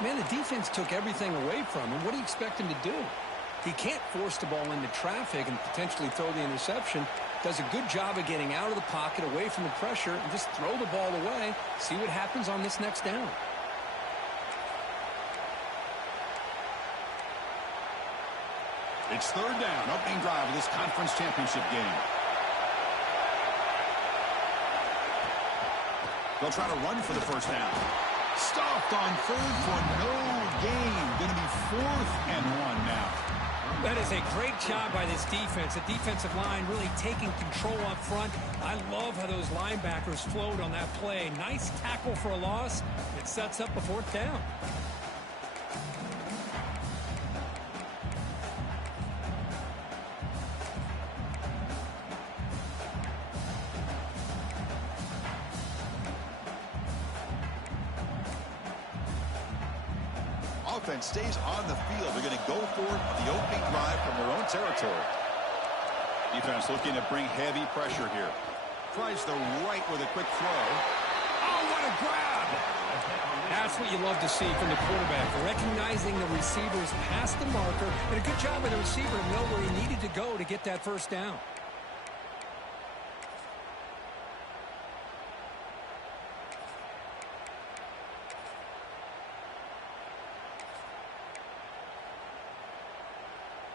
Man, the defense took everything away from him. What do you expect him to do? He can't force the ball into traffic and potentially throw the interception. Does a good job of getting out of the pocket, away from the pressure, and just throw the ball away. See what happens on this next down. It's third down, opening drive of this conference championship game. They'll try to run for the first down. Stopped on third for no gain. Going to be 4th and 1 now. That is a great job by this defense. The defensive line really taking control up front. I love how those linebackers flowed on that play. Nice tackle for a loss. It sets up a 4th down. Offense stays on the field. They're going to go for it on the opening drive from their own territory. Defense looking to bring heavy pressure here. Tries the right with a quick throw. Oh, what a grab! That's what you love to see from the quarterback. Recognizing the receivers past the marker. And a good job by the receiver to know where he needed to go to get that first down.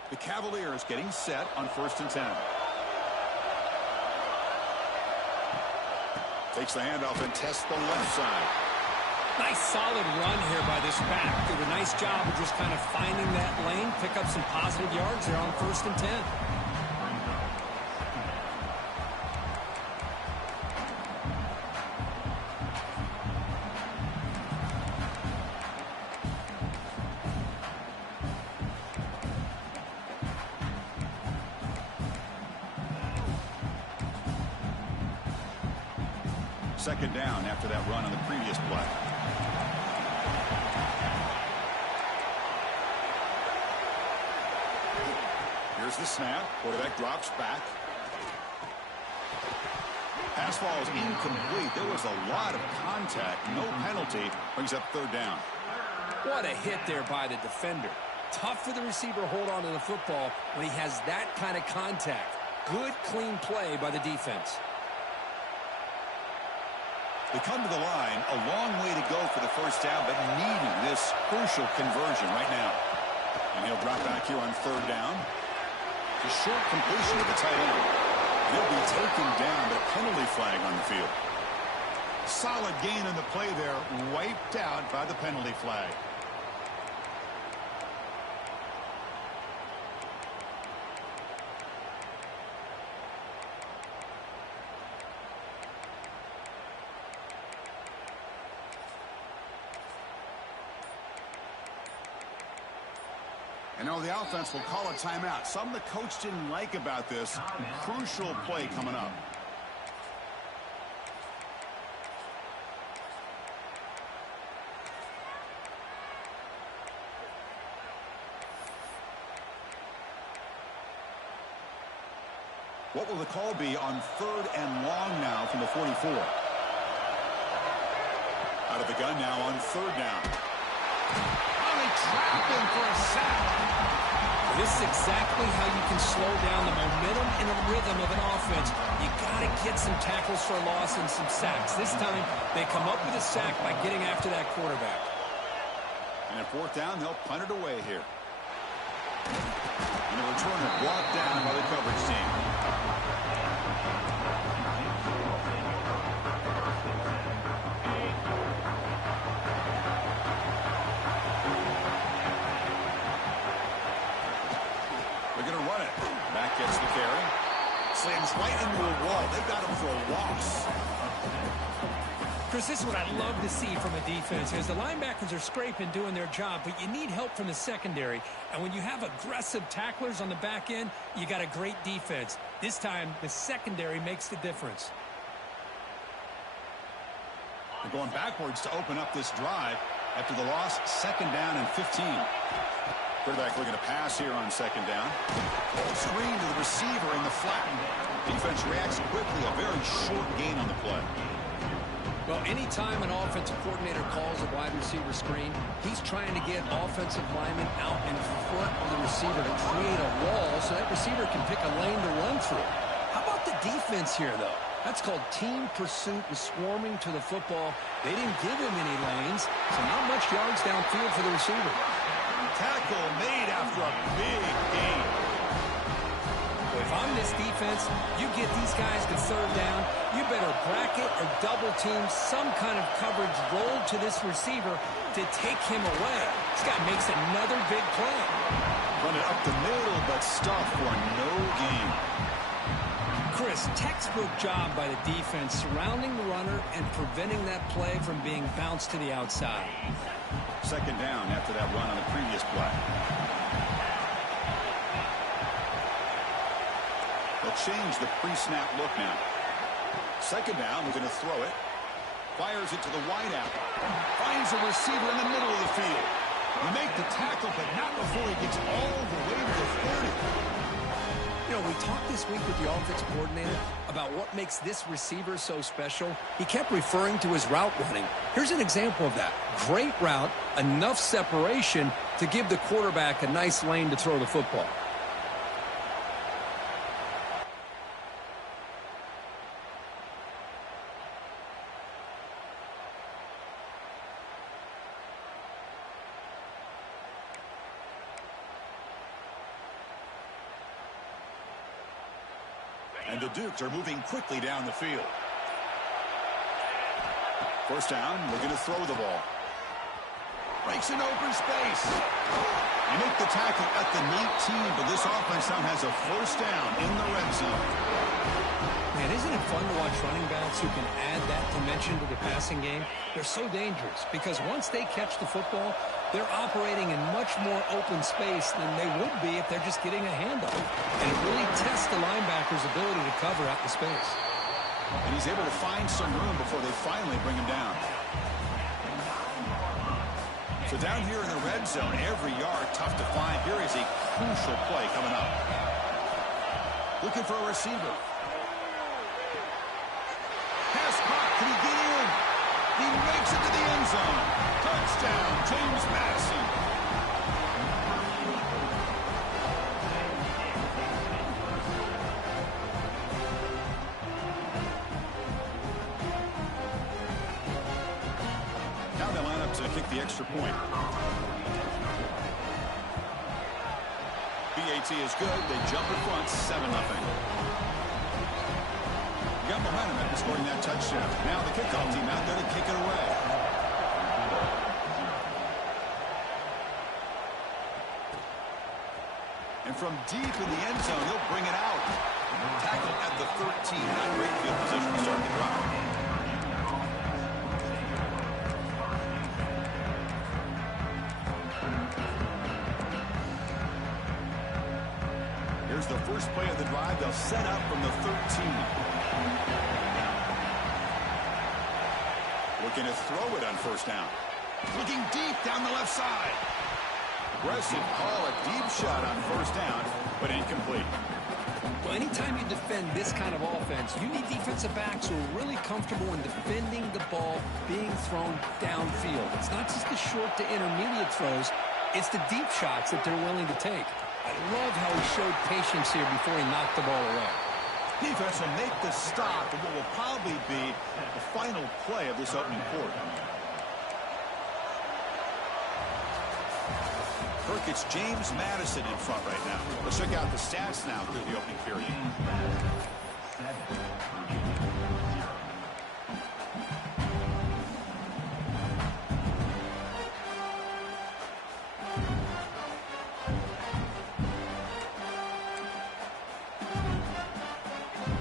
The Cavaliers getting set on 1st and 10. Takes the handoff and tests the left side. Nice solid run here by this back. Did a nice job of just kind of finding that lane, pick up some positive yards there on 1st and 10. Second down after that run on the previous play. Here's the snap. Quarterback drops back. Pass falls incomplete. There was a lot of contact. No penalty. Brings up 3rd down. What a hit there by the defender. Tough for the receiver to hold on to the football when he has that kind of contact. Good, clean play by the defense. They come to the line, a long way to go for the first down, but needing this crucial conversion right now. And he'll drop back here on 3rd down. A short completion to the tight end. He'll be taken down, but a penalty flag on the field. Solid gain on the play there, wiped out by the penalty flag. And now the offense will call a timeout. Something the coach didn't like about this. Crucial play coming up. What will the call be on 3rd and long now from the 44? Out of the gun now on 3rd down. Trap him for a sack. This is exactly how you can slow down the momentum and the rhythm of an offense. You got to get some tackles for a loss and some sacks. This time, they come up with a sack by getting after that quarterback. And at 4th down, they'll punt it away here. And the returner brought down by the coverage team. Gets the carry. Slams right into a wall. They got him for a loss. Chris, this is what I love to see from a defense is the linebackers are scraping, doing their job, but you need help from the secondary. And when you have aggressive tacklers on the back end, you got a great defense. This time, the secondary makes the difference. They're going backwards to open up this drive after the loss. 2nd down and 15. Quarterback looking to pass here on 2nd down. Screen to the receiver in the flat. Defense reacts quickly. A very short gain on the play. Well, anytime an offensive coordinator calls a wide receiver screen, he's trying to get offensive linemen out in front of the receiver to create a wall so that receiver can pick a lane to run through. How about the defense here, though? That's called team pursuit and swarming to the football. They didn't give him any lanes, so not much yards downfield for the receiver. Tackle made after a big gain. If I'm this defense, you get these guys to third down, you better bracket or double team some kind of coverage roll to this receiver to take him away. This guy makes another big play. Run it up the middle, but stuff for no gain. Chris, textbook job by the defense surrounding the runner and preventing that play from being bounced to the outside. Second down after that run on the previous play. They'll change the pre-snap look now. Second down, we're going to throw it. Fires it to the wideout. Finds a receiver in the middle of the field. We make the tackle, but not before he gets all the way to the 30. You know, we talked this week with the offensive coordinator about what makes this receiver so special. He kept referring to his route running. Here's an example of that. Great route, enough separation to give the quarterback a nice lane to throw the football. And the Dukes are moving quickly down the field. First down, we're going to throw the ball. Breaks an open space. They make the tackle at the 19, but this offense now has a first down in the red zone. Man, isn't it fun to watch running backs who can add that dimension to the passing game? They're so dangerous because once they catch the football, they're operating in much more open space than they would be if they're just getting a handoff. And it really tests the linebacker's ability to cover out the space. And he's able to find some room before they finally bring him down. So down here in the red zone, every yard tough to find. Here is a crucial play coming up. Looking for a receiver. Pass caught. Can he get in? He makes it to the end zone. Touchdown, James Madison. Now they line up to kick the extra point. BAT is good. They jump in front, 7-0. Got momentum after scoring that touchdown. Now the kickoff team out there to kick it away. And from deep in the end zone, he'll bring it out. Tackled at the 13. Not great field position to start the drive. Here's the first play of the drive. They'll set up from the 13. Looking to throw it on first down. Looking deep down the left side. Aggressive call, a deep shot on first down, but incomplete. Well, anytime you defend this kind of offense, you need defensive backs who are really comfortable in defending the ball being thrown downfield. It's not just the short to intermediate throws, it's the deep shots that they're willing to take. I love how he showed patience here before he knocked the ball away. Defense will make the stop of what will probably be the final play of this opening quarter. Kirk, it's James Madison in front right now. Let's check out the stats now through the opening period.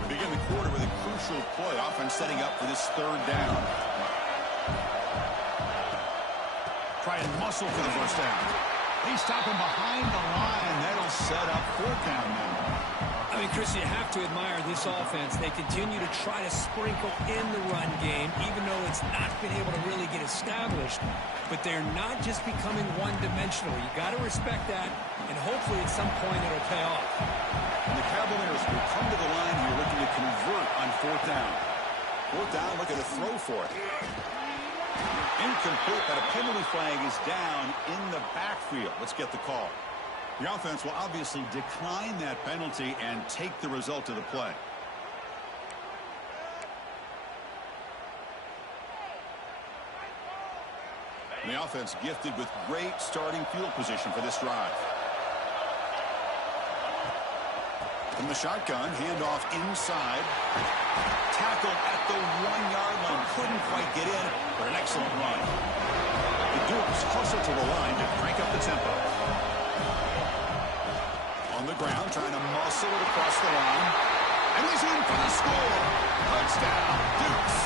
We begin the quarter with a crucial play. Offense setting up for this third down. Try and muscle for the first down. They stop him behind the line. That'll set up fourth down now. I mean, Chris, you have to admire this offense. They continue to try to sprinkle in the run game, even though it's not been able to really get established. But they're not just becoming one-dimensional. You got to respect that, and hopefully at some point it'll pay off. And the Cavaliers will come to the line here looking to convert on fourth down. Fourth down, looking to throw for it. Incomplete, but a penalty flag is down in the backfield. Let's get the call. The offense will obviously decline that penalty and take the result of the play. And the offense gifted with great starting field position for this drive. From the shotgun, handoff inside. Tackled at the 1-yard line. Couldn't quite get in, but an excellent run. The Dukes hustle to the line to crank up the tempo. On the ground, trying to muscle it across the line. And he's in for the score. Touchdown, Dukes.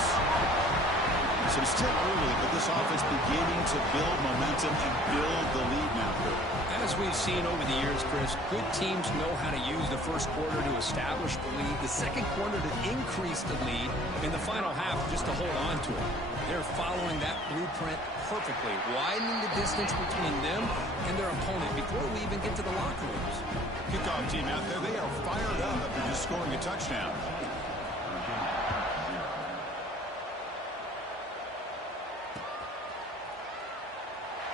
So it's still early, but this offense beginning to build momentum and build the lead now. As we've seen over the years, Chris, good teams know how to use the first quarter to establish the lead, the second quarter to increase the lead, in the final half just to hold on to it. They're following that blueprint perfectly, widening the distance between them and their opponent before we even get to the locker rooms. Kickoff team out there, they are fired up after just scoring a touchdown.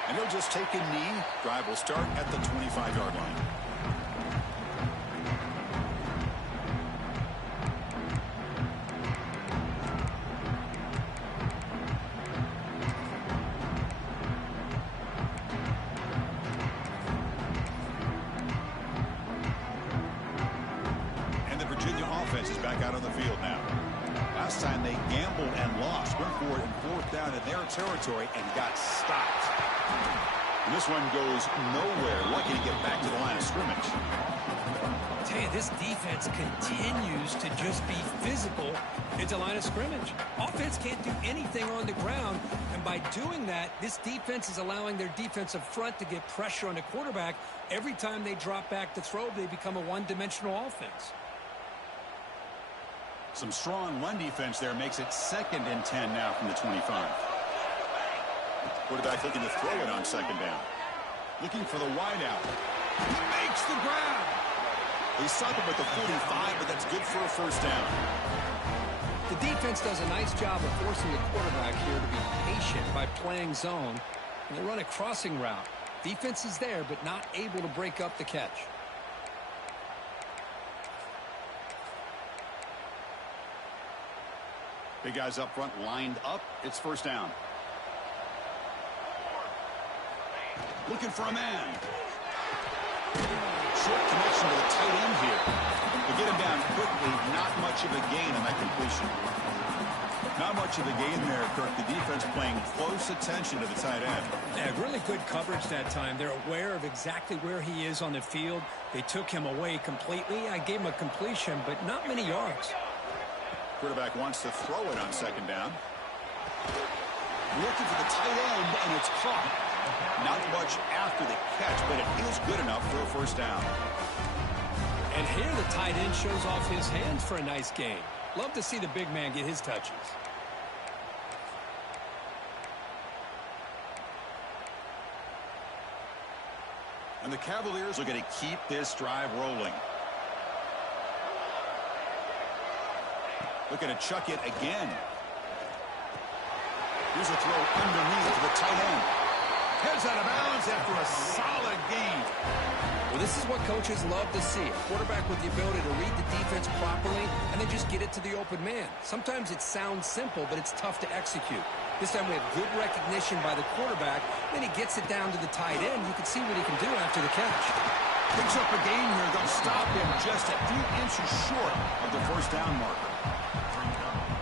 And he'll just take a knee. Drive will start at the 25-yard line. And the Virginia offense is back out on the field now. Last time they gambled and lost, went for it in fourth down in their territory and got stopped. And this one goes nowhere. Lucky to get back to the line of scrimmage. I tell you, this defense continues to just be physical at the line of scrimmage. Offense can't do anything on the ground, and by doing that, this defense is allowing their defensive front to get pressure on the quarterback. Every time they drop back to throw, they become a one-dimensional offense. Some strong run defense there makes it 2nd and 10 now from the 25. Quarterback looking to throw it on 2nd down. Looking for the wideout. He makes the grab. They stop him at the 45, but that's good for a first down. The defense does a nice job of forcing the quarterback here to be patient by playing zone. And they run a crossing route. Defense is there, but not able to break up the catch. Big guys up front lined up. It's first down. Looking for a man. Short connection to the tight end here. To get him down quickly, not much of a gain on that completion. Not much of a gain there, Kirk. The defense paying close attention to the tight end. Yeah, really good coverage that time. They're aware of exactly where he is on the field. They took him away completely. I gave him a completion, but not many yards. Quarterback wants to throw it on 2nd down. Looking for the tight end, and it's caught. Not much after the catch, but it is good enough for a first down. And here the tight end shows off his hands for a nice gain. Love to see the big man get his touches. And the Cavaliers are going to keep this drive rolling. Looking to chuck it again. Here's a throw underneath to the tight end. Heads out of bounds after a solid gain. Well, this is what coaches love to see. A quarterback with the ability to read the defense properly and then just get it to the open man. Sometimes it sounds simple, but it's tough to execute. This time we have good recognition by the quarterback. Then he gets it down to the tight end. You can see what he can do after the catch. Picks up a gain here. They'll stop him just a few inches short of the first down marker.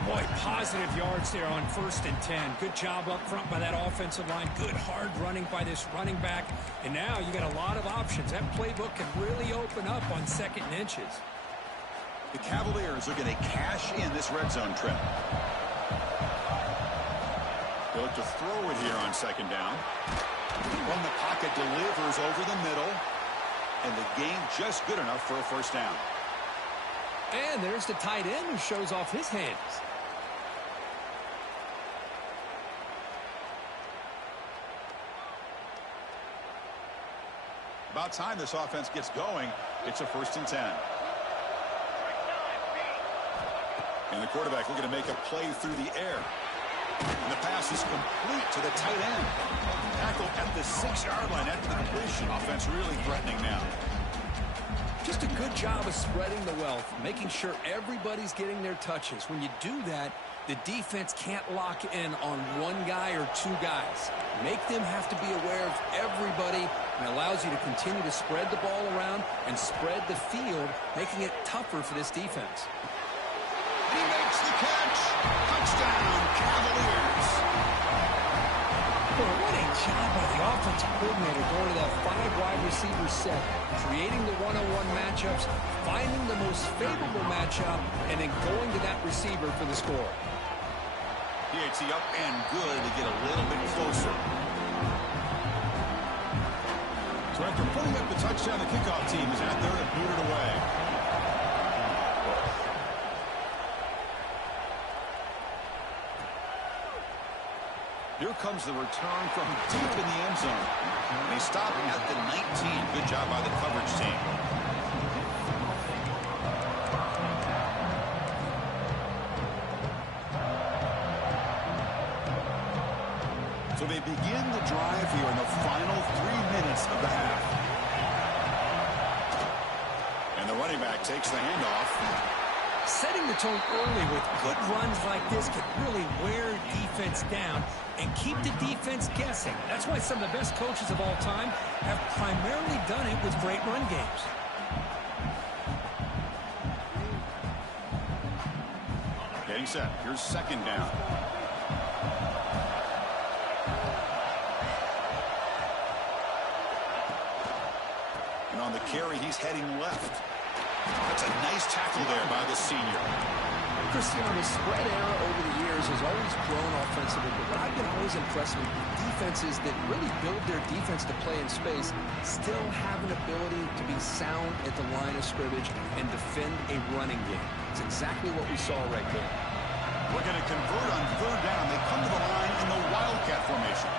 Boy, positive yards there on 1st and 10. Good job up front by that offensive line. Good hard running by this running back. And now you got a lot of options. That playbook can really open up on 2nd and inches. The Cavaliers are going to cash in this red zone trip. They look to throw it here on 2nd down. From the pocket, delivers over the middle. And the gain just good enough for a first down. And there's the tight end who shows off his hands. About time this offense gets going. It's a 1st and 10. And the quarterback looking to make a play through the air. And the pass is complete to the tight end. Tackle at the 6-yard line after the completion. Offense really threatening now. Just a good job of spreading the wealth, making sure everybody's getting their touches. When you do that, the defense can't lock in on one guy or two guys. Make them have to be aware of everybody, and allows you to continue to spread the ball around and spread the field, making it tougher for this defense. And he makes the catch. Touchdown, Cavaliers. Well, what a job by the offensive coordinator going to that 5-wide receiver set, creating the one-on-one matchups, finding the most favorable matchup, and then going to that receiver for the score. PAT up and good to get a little bit closer. So after putting up the touchdown, the kickoff team is out there to boot it away. Here comes the return from deep in the end zone. They stop at the 19. Good job by the coverage team. So they begin the drive here in the final 3 minutes of the half. And the running back takes the handoff. Setting the tone early with good runs like this can really wear defense down and keep the defense guessing. That's why some of the best coaches of all time have primarily done it with great run games. Getting set. Here's second down. And on the carry, he's heading left. That's a nice tackle there by the senior. Christian, the spread era over the years has always grown offensively, but what I've been always impressed with defenses that really build their defense to play in space still have an ability to be sound at the line of scrimmage and defend a running game. It's exactly what we saw right there. Looking to convert on third down. They come to the line in the Wildcat formation.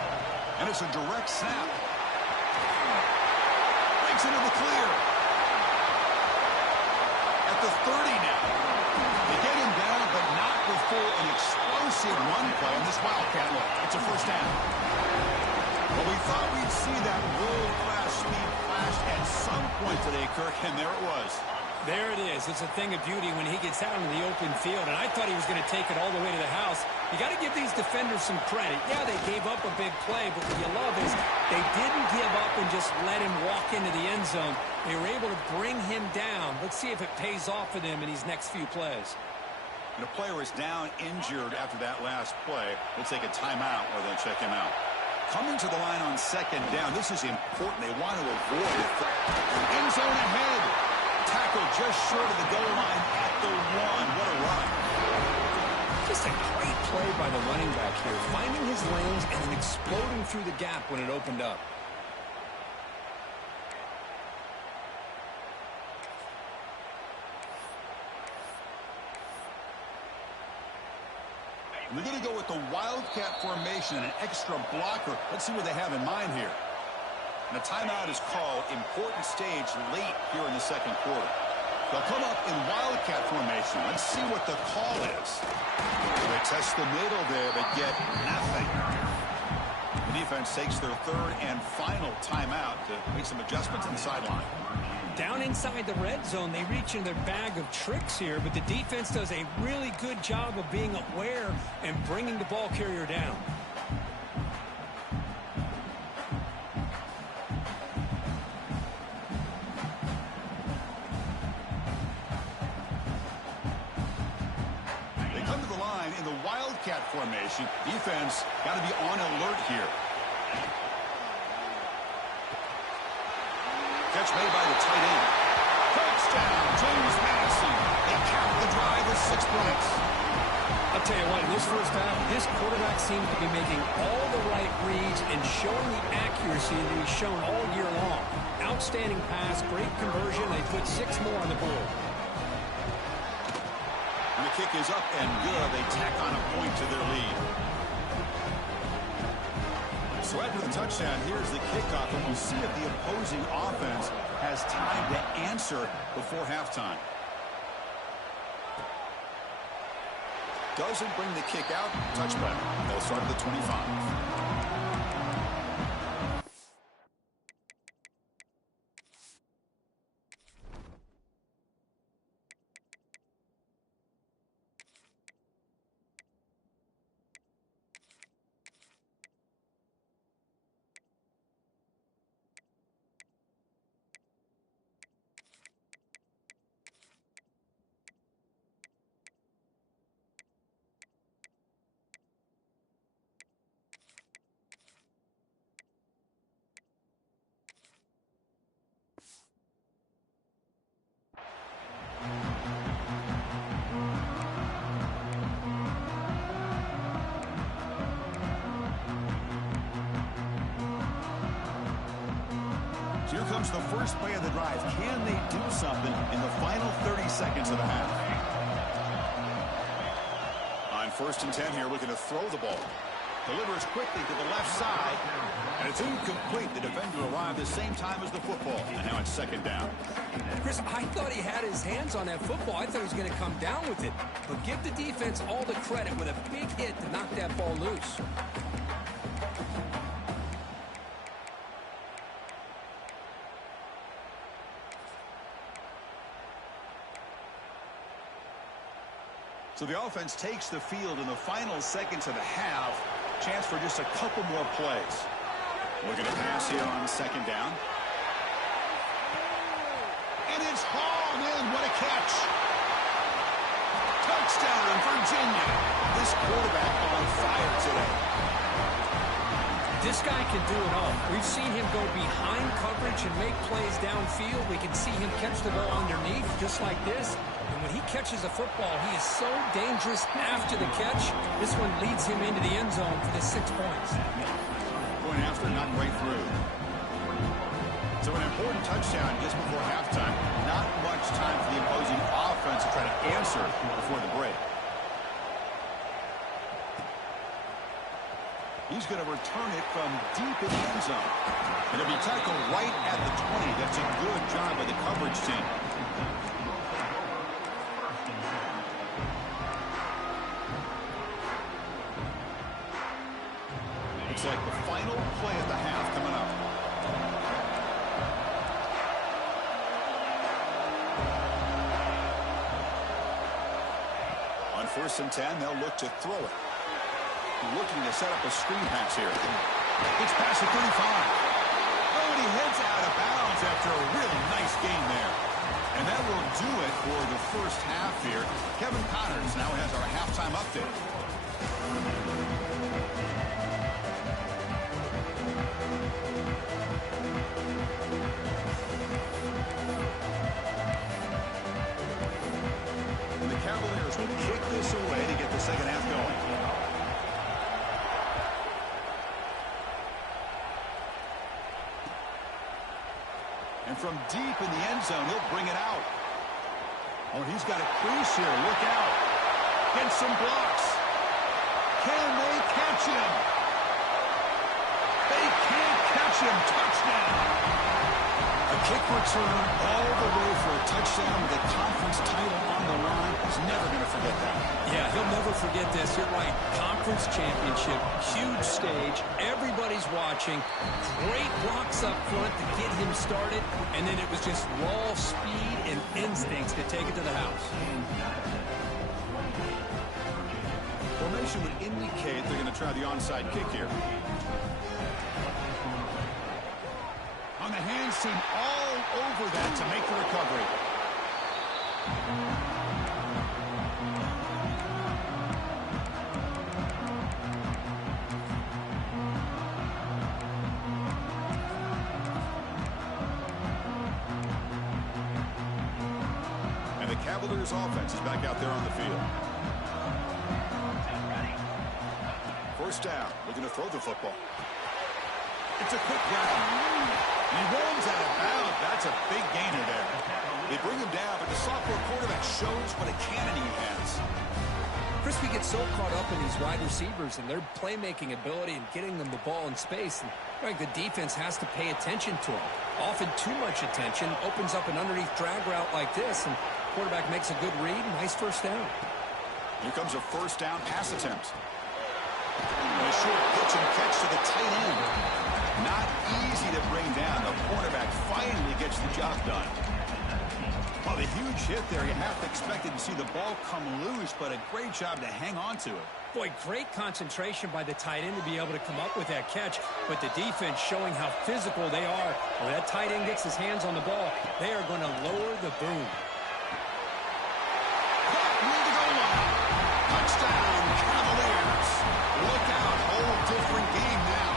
And it's a direct snap. Breaks into the clear. At the 30 now. They get him down, but not before an explosive run play on this Wildcat look. It's a first down. Well, we thought we'd see that world-class speed flash at some point today, Kirk, and there it was. There it is. It's a thing of beauty when he gets out into the open field, and I thought he was going to take it all the way to the house. You got to give these defenders some credit. Yeah, they gave up a big play, but what you love is they didn't give up and just let him walk into the end zone. They were able to bring him down. Let's see if it pays off for them in these next few plays. And a player is down injured after that last play. We'll take a timeout or they'll check him out. Coming to the line on second down, this is important. They want to avoid it. End zone ahead. Tackle just short of the goal line at the 1. What a run. Just a great play by the running back here, finding his lanes and then exploding through the gap when it opened up. They're going to go with the Wildcat formation and an extra blocker. Let's see what they have in mind here. And a timeout is called. Important stage late here in the second quarter. They'll come up in Wildcat formation. Let's see what the call is. They test the middle there, but get nothing. The defense takes their third and final timeout to make some adjustments on the sideline. Down inside the red zone, they reach in their bag of tricks here, but the defense does a really good job of being aware and bringing the ball carrier down. They come to the line in the Wildcat formation. Defense got to be on alert here. Catch made by the tight end. Touchdown, James Madison. They count the drive with 6 points. I'll tell you what, in this first half, this quarterback seems to be making all the right reads and showing the accuracy that he's shown all year long. Outstanding pass, great conversion. They put 6 more on the board. And the kick is up and good. They tack on a point to their lead. So after the touchdown, here's the kickoff, and we'll see if the opposing offense has time to answer before halftime. doesn't bring the kick out. Touch play. They'll start at the 25. Here comes the first play of the drive. Can they do something in the final 30 seconds of the half? On 1st and 10 here, looking to throw the ball. Delivers quickly to the left side, and it's incomplete. The defender arrived the same time as the football, and now it's 2nd down. Chris, I thought he had his hands on that football. I thought he was going to come down with it. But give the defense all the credit with a big hit to knock that ball loose. So the offense takes the field in the final seconds of the half. Chance for just a couple more plays. Looking to pass here on 2nd down. And it's hauled in. What a catch. Touchdown, Virginia. This quarterback on fire today. This guy can do it all. We've seen him go behind coverage and make plays downfield. We can see him catch the ball underneath just like this. And when he catches a football, he is so dangerous after the catch. This one leads him into the end zone for the 6 points. Going after, not right through. So an important touchdown just before halftime. Not much time for the opposing offense to try to answer before the break. He's going to return it from deep in the end zone. And it'll be tackled right at the 20. That's a good job by the coverage team. Looks like the final play of the half coming up. On 1st and 10, they'll look to throw it. Looking to set up a screen pass here. It's past the 35. Oh, and he heads out of bounds after a really nice game there. And that will do it for the first half here. Kevin Connors now has our halftime update. And the Cavaliers will kick this away to get the second half going. And from deep in the end zone, he'll bring it out. Oh, he's got a crease here. Look out. Gets some blocks. Can they catch him? They can't catch him. Touchdown. A kick return all the way for a touchdown with a conference title on the line. He's never going to forget that. Yeah, he'll never forget this. You're right. Conference championship, huge stage. Everybody's watching. Great blocks up front to get him started. And then it was just raw speed and instincts to take it to the house. Formation would indicate they're going to try the onside kick here. On the hands team all over that to make the recovery. And the Cavaliers offense is back out there on the field. 1st down, looking to throw the football. It's a quick grab. He runs out of bounds. That's a big gainer there. They bring him down, but the sophomore quarterback shows what a cannon he has. Chris, we get so caught up in these wide receivers and their playmaking ability and getting them the ball in space. And right, the defense has to pay attention to them. Often too much attention opens up an underneath drag route like this, and quarterback makes a good read. Nice 1st down. Here comes a first down pass attempt. And a short pitch and catch to the tight end. Not easy to bring down. The cornerback finally gets the job done. Well, the huge hit there. You half expected to see the ball come loose, but a great job to hang on to it. Boy, great concentration by the tight end to be able to come up with that catch, but the defense showing how physical they are. When that tight end gets his hands on the ball, they are going to lower the boom. Near the goal line. Touchdown, Cavaliers. Look out, whole different game now.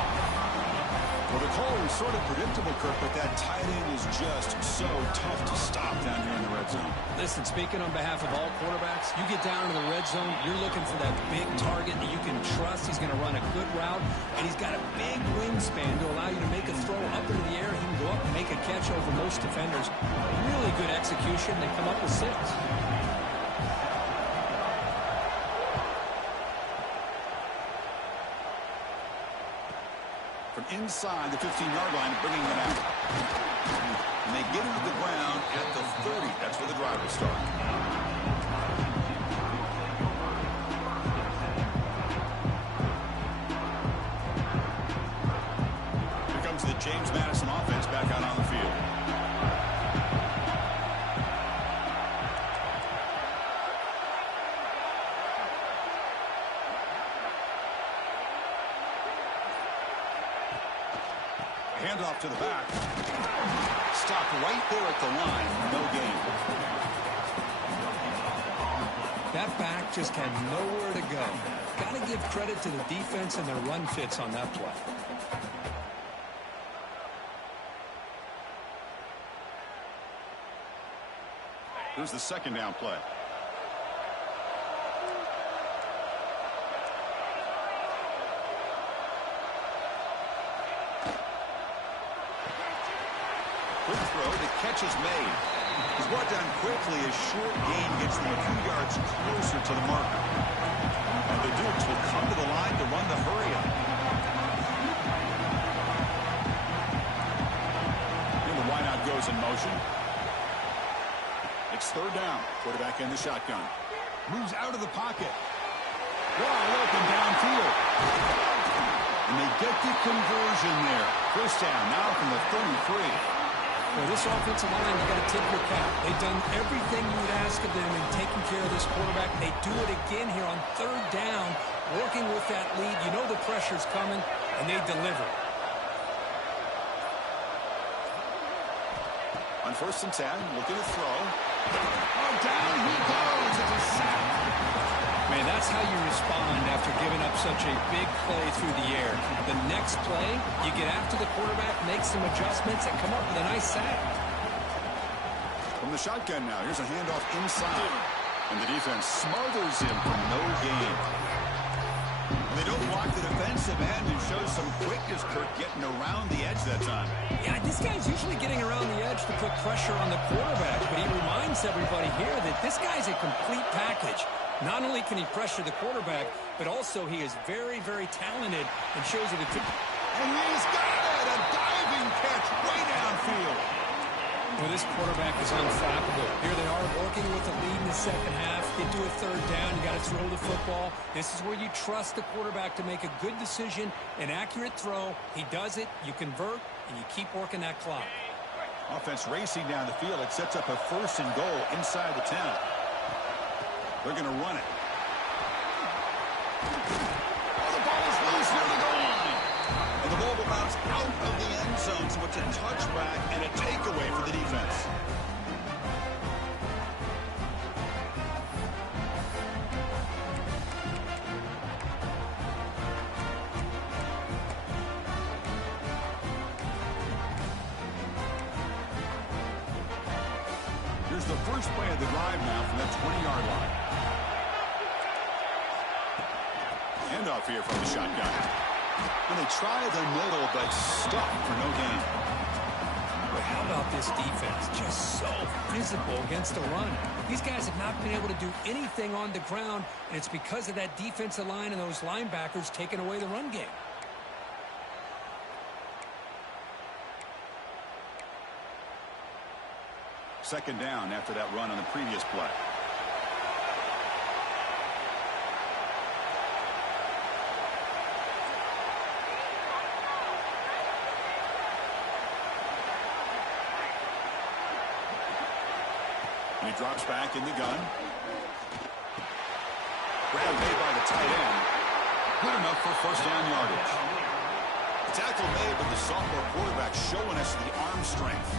Well, the call was sort of predictable, Kirk, but that tight end is just so tough to stop down here in the red zone. Listen, speaking on behalf of all quarterbacks, you get down to the red zone, you're looking for that big target that you can trust. He's going to run a good route, and he's got a big wingspan to allow you to make a throw up into the air. He can go up and make a catch over most defenders. Really good execution. They come up with 6. From inside the 15-yard line, bringing it out. And they get him to the ground at the 30. That's where the drive will start. Here comes the James Madison offense back out on the field. Handoff to the back. Stopped right there at the line. No gain. That back just had nowhere to go. Got to give credit to the defense and their run fits on that play. Here's the second down play. Quick throw, the catch is made. He's brought down quickly. A short gain gets them a few yards closer to the marker. And the Dukes will come to the line to run the hurry-up. And the wideout goes in motion. It's third down. Quarterback in the shotgun. Moves out of the pocket. Wide open downfield. And they get the conversion there. First down now from the 33. Well, this offensive line, you got to tip your cap. They've done everything you would ask of them in taking care of this quarterback. They do it again here on third down, working with that lead. You know the pressure's coming, and they deliver. On 1st and 10, looking to throw. Oh, down he goes. It's a sack. Man, that's how you respond after giving up such a big play through the air. The next play, you get after the quarterback, make some adjustments, and come up with a nice sack. From the shotgun now, here's a handoff inside. And the defense smothers him for no gain. They don't block the defensive end and show some quickness, Kirk, getting around the edge that time. Yeah, this guy's usually getting around the edge to put pressure on the quarterback, but he reminds everybody here that this guy's a complete package. Not only can he pressure the quarterback, but also he is very, very talented and shows it. And he's got it! A diving catch way downfield. Well, this quarterback is unflappable. Here they are working with the lead in the second half. They do a third down. You got to throw the football. This is where you trust the quarterback to make a good decision, an accurate throw. He does it, you convert, and you keep working that clock. Offense racing down the field. It sets up a 1st and goal inside the 10. They're going to run it. Oh, the ball is loose near the goal line. And the ball will bounce out of the end zone, so it's a touchback and a takeaway for the defense. Here's the first play of the drive now from that 20-yard line. Handoff here from the shotgun. And they try the middle, but stopped for no gain. But how about this defense? Just so physical against the run. These guys have not been able to do anything on the ground, and it's because of that defensive line and those linebackers taking away the run game. Second down after that run on the previous play. He drops back in the gun. Grab made by the tight end. Good enough for first down yardage. The tackle made, but the sophomore quarterback showing us the arm strength.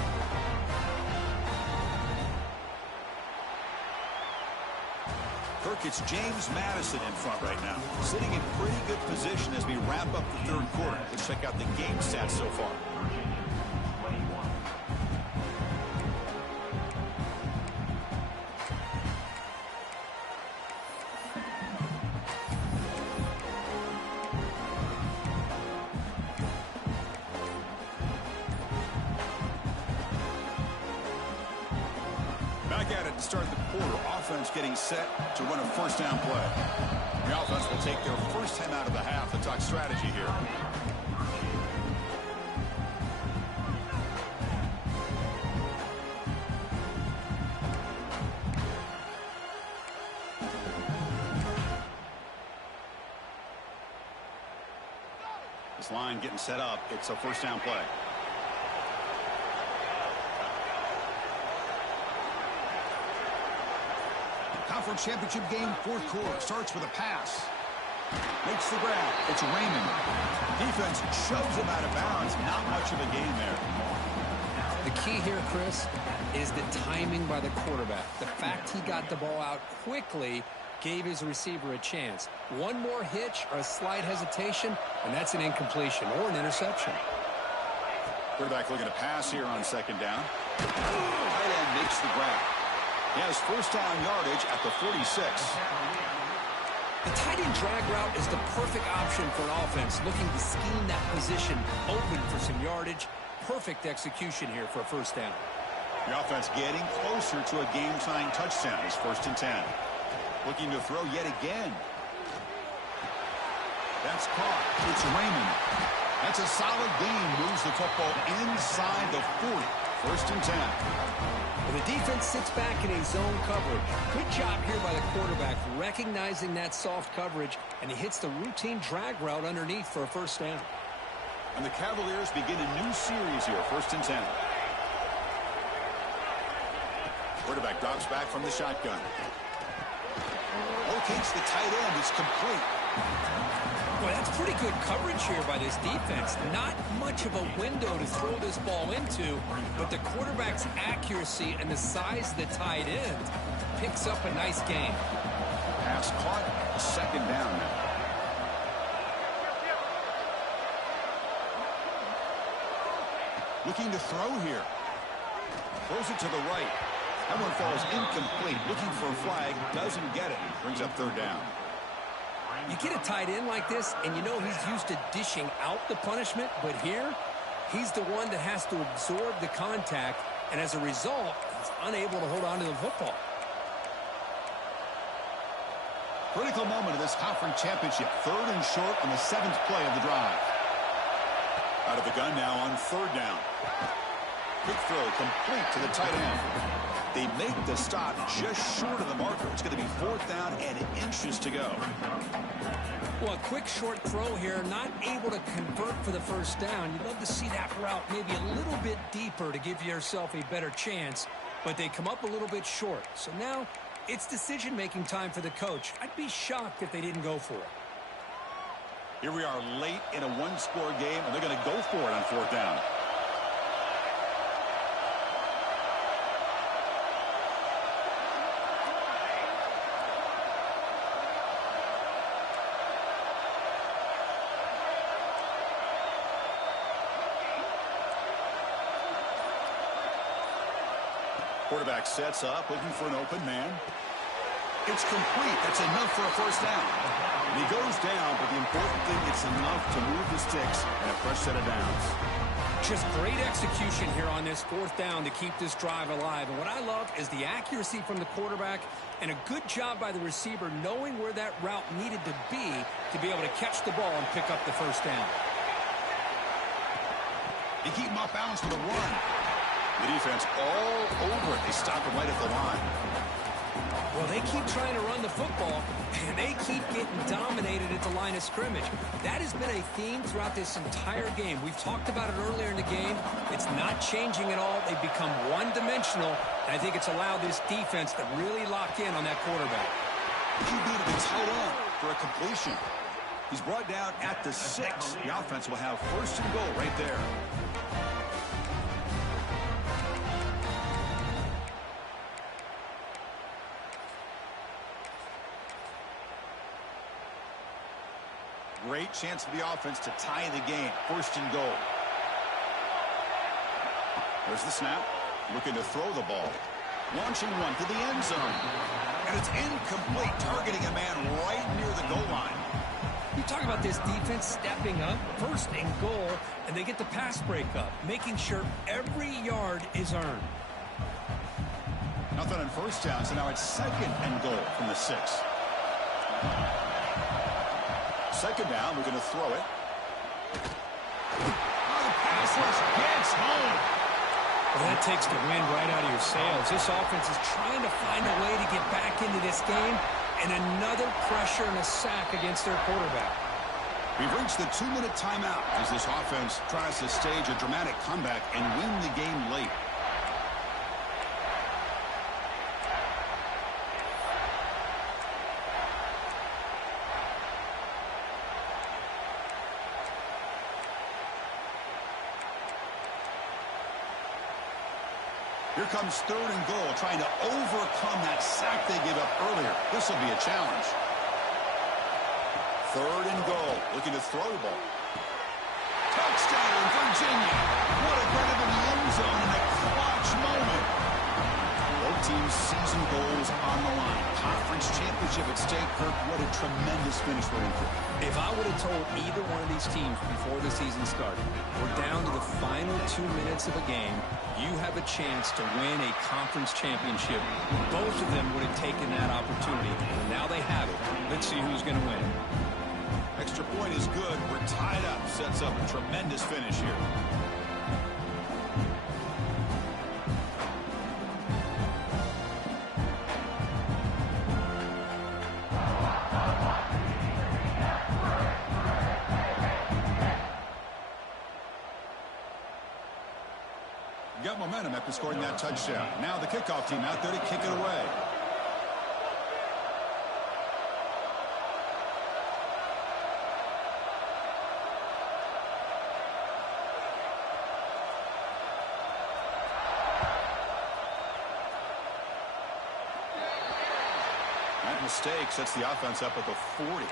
Kirk, it's James Madison in front right now, sitting in pretty good position as we wrap up the third quarter. Let's check out the game stats so far. Back at it to start the quarter. Offense getting set to run a first down play. The offense will take their first time out of the half to talk strategy here. This line getting set up. It's a first down play. Conference championship game, fourth quarter. Starts with a pass. Makes the grab. It's Raymond. Defense shoves him out of bounds. Not much of a gain there. The key here, Chris, is the timing by the quarterback. The fact he got the ball out quickly gave his receiver a chance. One more hitch or a slight hesitation, and that's an incompletion or an interception. Quarterback looking to pass here on second down. Tight end makes the grab. He has first down yardage at the 46. The tight end drag route is the perfect option for an offense looking to scheme that position open for some yardage. Perfect execution here for a first down. The offense getting closer to a game-tying touchdown. It's 1st and 10. Looking to throw yet again. That's caught. It's Raymond. That's a solid gain. Moves the football inside the 40. 1st and 10. And the defense sits back in a zone coverage. Good job here by the quarterback recognizing that soft coverage, and he hits the routine drag route underneath for a first down. And the Cavaliers begin a new series here, 1st and 10. Quarterback drops back from the shotgun. Locates the tight end. It's complete. Boy, that's pretty good coverage here by this defense. Not much of a window to throw this ball into, but the quarterback's accuracy and the size of the tight end picks up a nice gain. Pass caught. Second down now. Looking to throw here. Throws it to the right. That one falls incomplete. Looking for a flag. Doesn't get it. Brings up third down. You get a tight end like this, and you know he's used to dishing out the punishment, but here, he's the one that has to absorb the contact, and as a result, he's unable to hold on to the football. Critical moment of this conference championship. 3rd and short on the 7th play of the drive. Out of the gun now on 3rd down. Quick throw complete to the tight end. They make the stop just short of the marker. It's going to be 4th down and inches to go. Well, a quick short throw here, not able to convert for the first down. You'd love to see that route maybe a little bit deeper to give yourself a better chance, but they come up a little bit short. So now it's decision-making time for the coach. I'd be shocked if they didn't go for it. Here we are late in a one-score game, and they're going to go for it on 4th down. Quarterback sets up, looking for an open man. It's complete. That's enough for a first down. And he goes down, but the important thing, it's enough to move the sticks and a fresh set of downs. Just great execution here on this 4th down to keep this drive alive. And what I love is the accuracy from the quarterback and a good job by the receiver knowing where that route needed to be able to catch the ball and pick up the first down. They keep him off balance for the run. The defense all over it. They stop him right at the line. Well, they keep trying to run the football, and they keep getting dominated at the line of scrimmage. That has been a theme throughout this entire game. We've talked about it earlier in the game. It's not changing at all. They've become one-dimensional, and I think it's allowed this defense to really lock in on that quarterback. QB to be tight end for a completion. He's brought down at the 6. The offense will have first and goal right there. Great chance for the offense to tie the game. First and goal. There's the snap. Looking to throw the ball. Launching one to the end zone. And it's incomplete, targeting a man right near the goal line. You talk about this defense stepping up, first and goal, and they get the pass breakup, making sure every yard is earned. Nothing on first down, so now it's second and goal from the 6. Second down, we're going to throw it. Oh, the pass rush gets home. Well, that takes the wind right out of your sails. This offense is trying to find a way to get back into this game, and another pressure and a sack against their quarterback. We've reached the 2-minute timeout as this offense tries to stage a dramatic comeback and win the game late. Here comes third and goal, trying to overcome that sack they gave up earlier. This will be a challenge. Third and goal, looking to throw the ball. Touchdown, Virginia. What a grab in the end zone in a clutch moment. Both teams' season goals on the line. Conference championship at stake, Kirk. What a tremendous finish we're in for. If I would have told either one of these teams before the season started, we're down to the final 2 minutes of a game, you have a chance to win a conference championship, both of them would have taken that opportunity. Now they have it. Let's see who's going to win. Extra point is good. We're tied up. Sets up a tremendous finish here. Got momentum after scoring that touchdown. Now the kickoff team out there to kick it away. That mistake sets the offense up at the 40.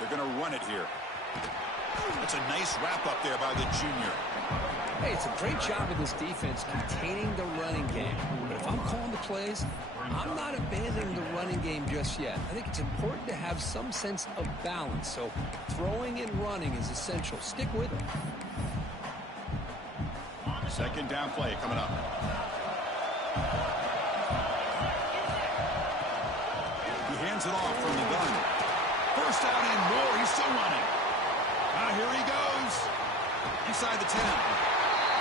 They're going to run it here. That's a nice wrap-up there by the junior. Hey, it's a great job of this defense containing the running game. But if I'm calling the plays, I'm not abandoning the running game just yet. I think it's important to have some sense of balance. So throwing and running is essential. Stick with it. Second down play coming up. He hands it off from the gun. First out and more. He's still running. Now here he goes. Inside the 10.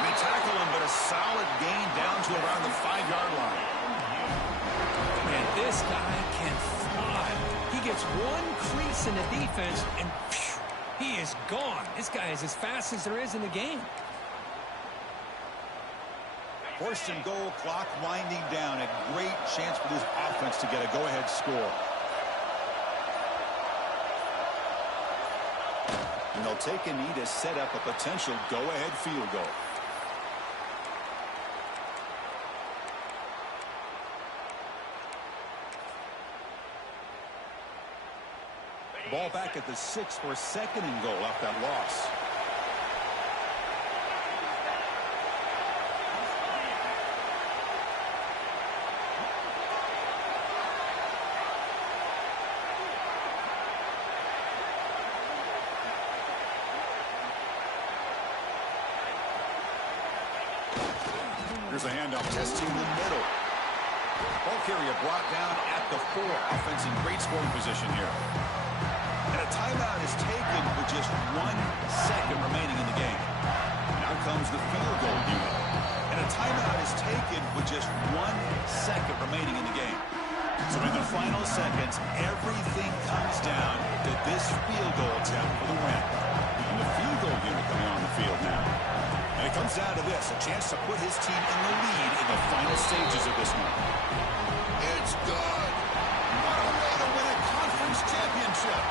They tackle him, but a solid gain down to around the 5-yard line. Man, this guy can fly. He gets one crease in the defense, and phew, he is gone. This guy is as fast as there is in the game. First and goal, clock winding down. A great chance for this offense to get a go-ahead score. And they'll take a knee to set up a potential go-ahead field goal. Ball back at the 6 for second and goal off that loss. Here's a handoff, testing the middle. Ball carrier brought down at the 4. Offense in great scoring position here. And a timeout is taken with just 1 second remaining in the game. Now comes the field goal unit. And a timeout is taken with just 1 second remaining in the game. So in the final seconds, everything comes down to this field goal attempt for the win. And the field goal unit coming on the field now. And it comes down to this, a chance to put his team in the lead in the final stages of this one. It's good! What a way to win a conference championship!